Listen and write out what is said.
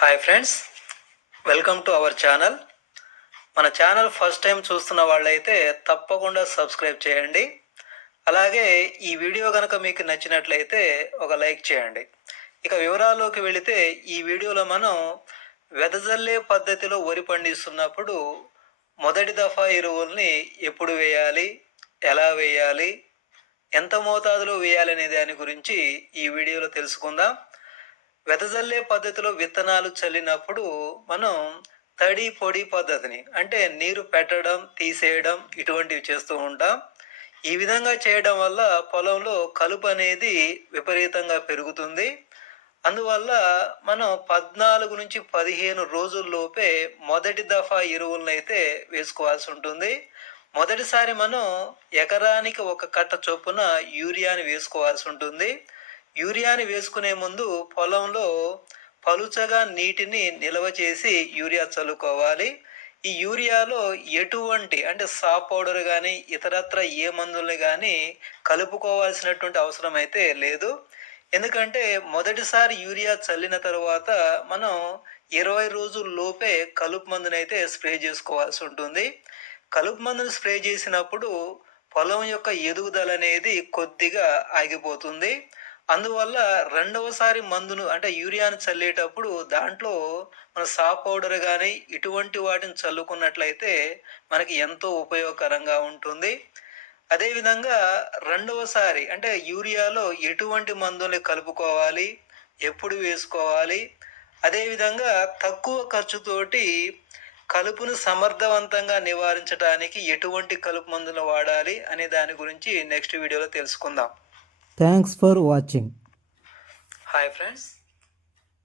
Hi friends welcome to our channel మన channel first time చూస్తున్న వాళ్ళైతే తప్పకుండా సబ్స్క్రైబ్ చేయండి. అలాగే ఈ వీడియో కనుక మీకు నచ్చినట్లయితే ఒక లైక్ చేయండి. ఇక వివరాల్లోకి వెళితే ఈ వీడియోలో మనం వెదజల్లే పద్ధతిలో వరి పండిస్తున్నప్పుడు మొదటి దఫా ఎరువుల్ని ఎప్పుడు వేయాలి ఎలా వేయాలి ఎంత మోతాదులో వేయాలనే దాని గురించి ఈ వీడియోలో తెలుసుకుందాం. వెదజల్లే పద్ధతిలో విత్తనాలు చల్లినప్పుడు మనం తడి పొడి పద్ధతిని అంటే నీరు పెట్టడం తీసేయడం ఇటువంటివి చేస్తూ ఉంటాం. ఈ విధంగా చేయడం వల్ల పొలంలో కలుపు అనేది విపరీతంగా పెరుగుతుంది. అందువల్ల మనం పద్నాలుగు నుంచి పదిహేను రోజుల్లోపే మొదటి దఫా ఎరువులను అయితే వేసుకోవాల్సి ఉంటుంది. మొదటిసారి మనం ఎకరానికి ఒక కట్ట చొప్పున యూరియాని వేసుకోవాల్సి ఉంటుంది. యూరియాని వేసుకునే ముందు పొలంలో పలుచగా నీటిని నిల్వ చేసి యూరియా చల్లుకోవాలి. ఈ యూరియాలో ఎటువంటి అంటే సాప్ పౌడర్ కానీ ఇతరత్ర ఏ మందుల్ని కానీ కలుపుకోవాల్సినటువంటి అవసరం అయితే లేదు. ఎందుకంటే మొదటిసారి యూరియా చల్లిన తర్వాత మనం ఇరవై రోజుల లోపే కలుపు మందునైతే స్ప్రే చేసుకోవాల్సి ఉంటుంది. కలుపు మందును స్ప్రే చేసినప్పుడు పొలం యొక్క ఎదుగుదల అనేది కొద్దిగా ఆగిపోతుంది. అందువల్ల రెండవసారి మందును అంటే యూరియాను చల్లేటప్పుడు దాంట్లో మన సా పౌడర్ కానీ ఇటువంటి వాటిని చల్లుకున్నట్లయితే మనకి ఎంతో ఉపయోగకరంగా ఉంటుంది. అదేవిధంగా రెండవసారి అంటే యూరియాలో ఎటువంటి మందుల్ని కలుపుకోవాలి ఎప్పుడు వేసుకోవాలి అదేవిధంగా తక్కువ ఖర్చుతోటి కలుపును సమర్థవంతంగా నివారించడానికి ఎటువంటి కలుపు మందులు వాడాలి అనే దాని గురించి నెక్స్ట్ వీడియోలో తెలుసుకుందాం. Thanks for watching hi friends